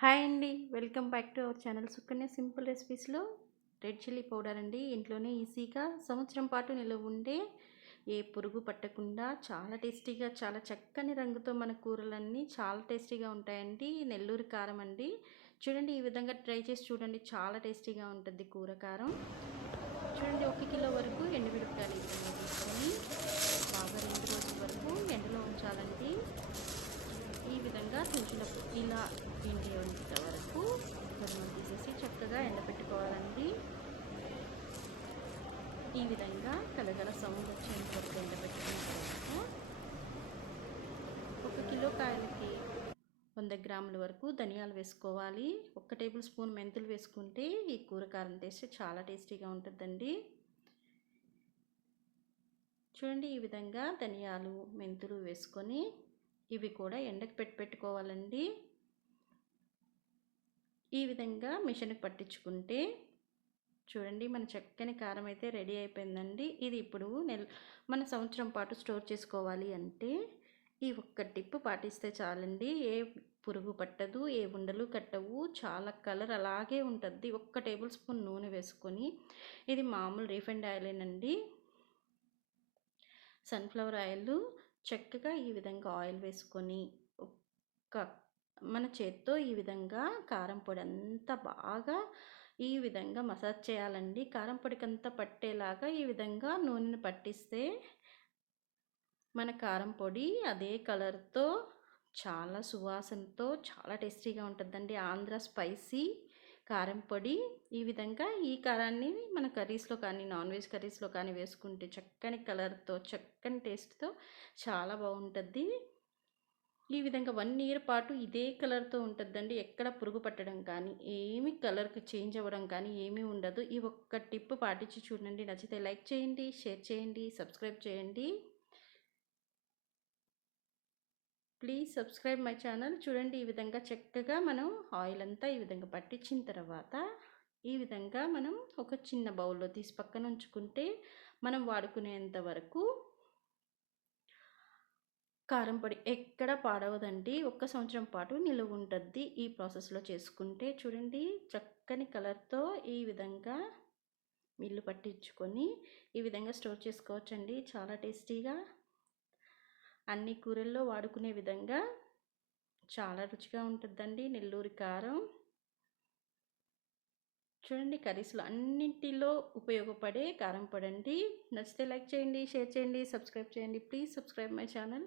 Hi అండి. Welcome back to our channel Sukanya simple రెసిపీస్లో. Red chilli powder అండి. ఇంట్లోనే ఈజీగా సంవత్సరం పాటు నిలవ ఉండే ఏ పురుగు పట్టకుండా చాలా టేస్టీగా చాలా చక్కని రంగుతో మన కూరలన్నీ చాలా టేస్టీగా ఉంటాయండి. నెల్లూరు కారం అండి. చూడండి ఈ విధంగా ట్రై చేసి చూడండి. చాలా టేస్టీగా ఉంటుంది కూర కారం. చూడండి ఒక కిలో వరకు ఎండుమిరపకాయలు ఈ విధంగా తీసుకొని బాగా రెండు రోజుల వరకు ఎండలో ఉంచాలండి ఈ విధంగా ఇలా పిండి వంట వరకు గర్మం తీసేసి చక్కగా ఎండబెట్టుకోవాలండి ఈ విధంగా కలగల సౌండ్ వచ్చేంత వరకు ఎండబెట్టుకున్న తర్వాత ఒక కిలో కాయలకి వంద గ్రాముల వరకు ధనియాలు వేసుకోవాలి. ఒక టేబుల్ స్పూన్ మెంతులు వేసుకుంటే ఈ కూర కారం టేస్ట్ చాలా టేస్టీగా ఉంటుందండి. చూడండి ఈ విధంగా ధనియాలు మెంతులు వేసుకొని ఇవి కూడా ఎండకు పెట్టి పెట్టుకోవాలండి. ఈ విధంగా మిషన్కి పట్టించుకుంటే చూడండి మన చక్కని కారం అయితే రెడీ అయిపోయిందండి. ఇది ఇప్పుడు నెల మన సంవత్సరం పాటు స్టోర్ చేసుకోవాలి అంటే ఈ ఒక్క టిప్ పాటిస్తే చాలండి. ఏ పురుగు పట్టదు ఏ ఉండలు కట్టవు చాలా కలర్ అలాగే ఉంటుంది ఒక్క టేబుల్ స్పూన్ నూనె వేసుకొని ఇది మామూలు రీఫైండ్ ఆయిలేనండి. సన్ఫ్లవర్ ఆయిల్ చక్కగా ఈ విధంగా ఆయిల్ వేసుకొని ఒక్క మన చేత్తో ఈ విధంగా కారం పొడి అంతా బాగా ఈ విధంగా మసాజ్ చేయాలండి. కారం పొడికి అంతా పట్టేలాగా ఈ విధంగా నూనెను పట్టిస్తే మన కారం పొడి అదే కలర్తో చాలా సువాసనతో చాలా టేస్టీగా ఉంటుందండి. ఆంధ్ర స్పైసీ కారం పొడి ఈ విధంగా ఈ కారాన్ని మన కర్రీస్లో కానీ నాన్ వెజ్ కర్రీస్లో కానీ వేసుకుంటే చక్కని కలర్తో చక్కని టేస్ట్తో చాలా బాగుంటుంది ఈ విధంగా వన్ ఇయర్ పాటు ఇదే కలర్తో ఉంటుందండి ఎక్కడ పురుగు పట్టడం కానీ ఏమి కలర్కి చేంజ్ అవ్వడం కానీ ఏమీ ఉండదు. ఈ ఒక్క టిప్ పాటించి చూడండి. నచ్చితే లైక్ చేయండి షేర్ చేయండి సబ్స్క్రైబ్ చేయండి. ప్లీజ్ సబ్స్క్రైబ్ మై ఛానల్ చూడండి ఈ విధంగా చక్కగా మనం ఆయిల్ అంతా ఈ విధంగా పట్టించిన తర్వాత ఈ విధంగా మనం ఒక చిన్న బౌల్లో తీసి పక్కన ఉంచుకుంటే మనం వాడుకునేంత వరకు కారం పొడి ఎక్కడ పాడవదండి. ఒక్క సంవత్సరం పాటు నిలువ ఉంటుంది ఈ ప్రాసెస్లో చేసుకుంటే. చూడండి చక్కని కలర్తో ఈ విధంగా మిల్లు పట్టించుకొని ఈ విధంగా స్టోర్ చేసుకోవచ్చండి. చాలా టేస్టీగా అన్ని కూరల్లో వాడుకునే విధంగా చాలా రుచిగా ఉంటుందండి. నెల్లూరి కారం. చూడండి కర్రీస్లో అన్నింటిలో ఉపయోగపడే కారం పొడండి. నచ్చితే లైక్ చేయండి షేర్ చేయండి సబ్స్క్రైబ్ చేయండి. Please subscribe my channel.